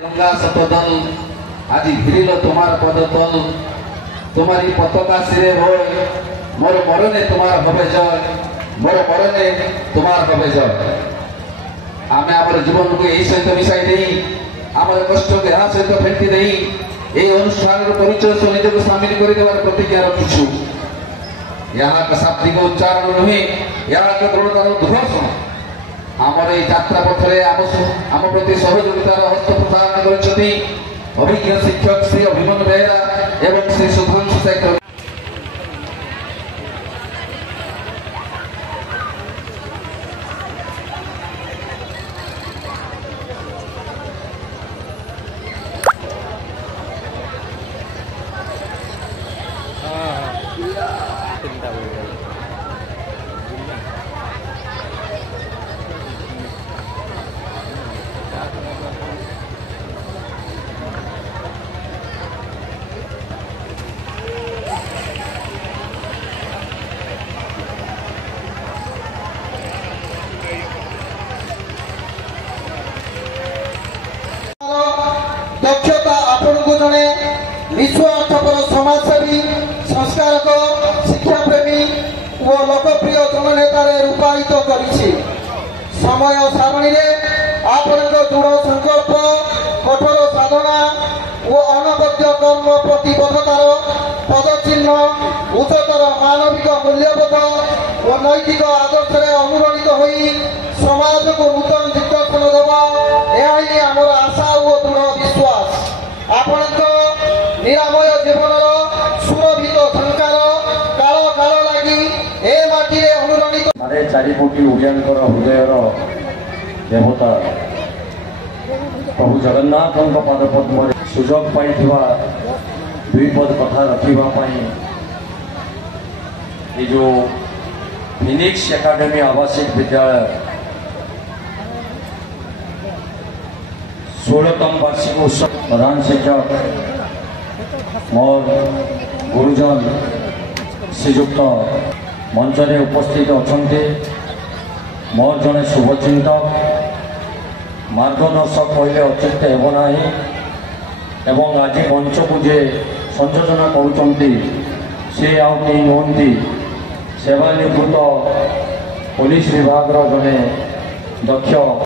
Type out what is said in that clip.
गंगा सतदल आज घिरिल तुम्हार पदतल तुम्हारी पताका सिरे होय मोर मरणे तुम्हार भवे जय मोर मरणे तुम्हार भवे जय। आम आम जीवन को यही सहित मिसाई दे आम कष्ट को यहाँ सहित फेंटी दे अनुष्ठान परिचय सह निजक सामिल कर प्रतिज्ञा रखीछु। यहाँ का शाब्दिक उच्चारण नुहे यहाँ का दृढ़तार उद्घोषण आमर ये यात्रा पथरे आम प्रति सहयोगितार हस्त प्रदान कर अभिज्ञ शिक्षक श्री अभिमन्यु बेहरा एवं श्री सुधांशु शेखर। दक्षता आपण को जड़े निस्वार्थपर समाजसेवी संस्कारक शिक्षाप्रेमी और लोकप्रिय जननेतार रूपायित करिछि। समय सारणी आपण दृढ़ संकल्प कठोर साधना और अनबद्ध कर्म प्रतिबद्धतार पदचिन्ह उच्चतर मानविक मूल्यबोध और नैतिक आदर्श अनुरणित होई समाज को नूतन दिग्दर्शन देवा यही आमर आशा और दृढ़ विश्वास। आपण निरामय जीवन सुरभित संस्कार काल काल लगी ए माटी अनुरणित साढ़े 4 कोटी ओडियांकर हृदयर देवता प्रभु जगन्नाथ पादपद्म सुजोग पाई दुई पद कथा रखापी ये जो फिनिक्स एकाडेमी आवासिक विद्यालय 16तम वार्षिक उत्सव प्रधान शिक्षक मोर गुरुजन श्रीजुक्त मंच में उपस्थित अच्छा मोर जड़े शुभचिंतक मार्गदर्शक कहले अच्युत हेबना एवं आज मंच को जे संयोजना करुँच से आउ कहीं नुहति सेवानिवृत्त पुलिस विभाग जड़े दक्ष